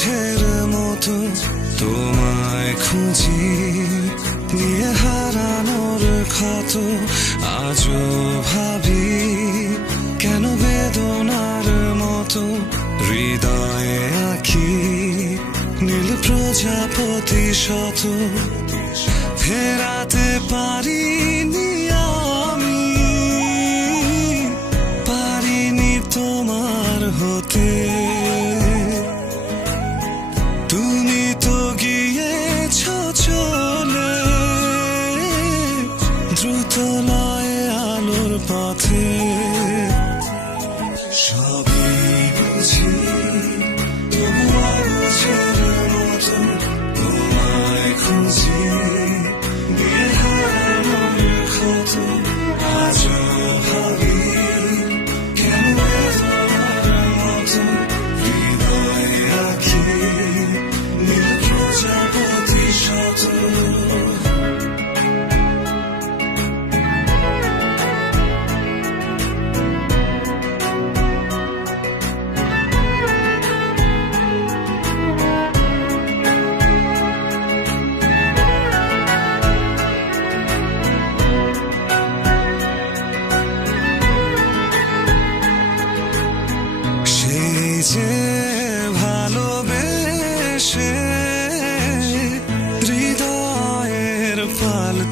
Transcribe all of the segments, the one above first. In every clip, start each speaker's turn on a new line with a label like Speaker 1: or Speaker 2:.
Speaker 1: মাছের মতো তোমায় খুঁজি নিয়ে হারানোর ক্ষত আজও ভাবি, কেন বেদনার মতো হৃদয়ে আঁকি, নীল প্রজাপতি শত ফেরাতে পারি আলোর পথে সবই বুঝি। তোমার মতন তোমায় খুঁজি।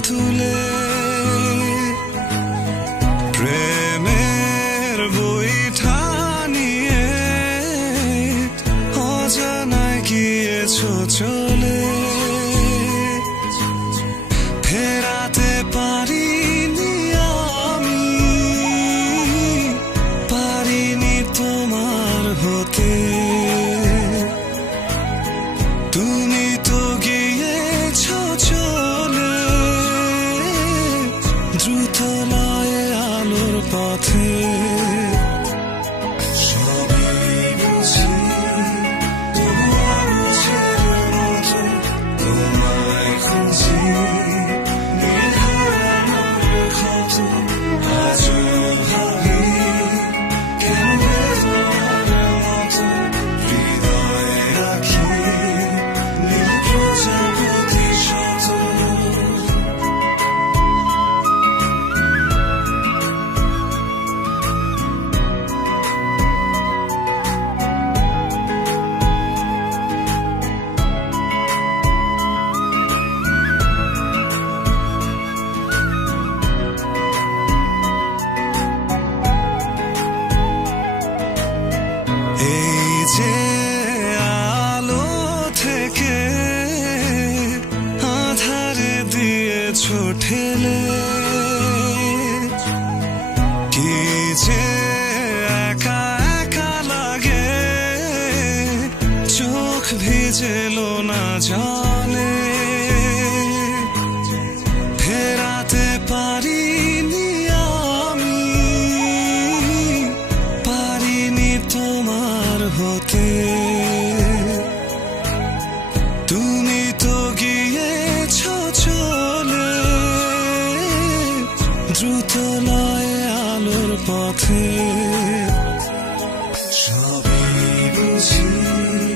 Speaker 1: তুলে। প্রেমের বইঠা নিয়ে অজানায় গিয়েছ হতে। তুমি তো গিয়েছ চলে দ্রুত নয় আলোর পথে। সবই বুঝি।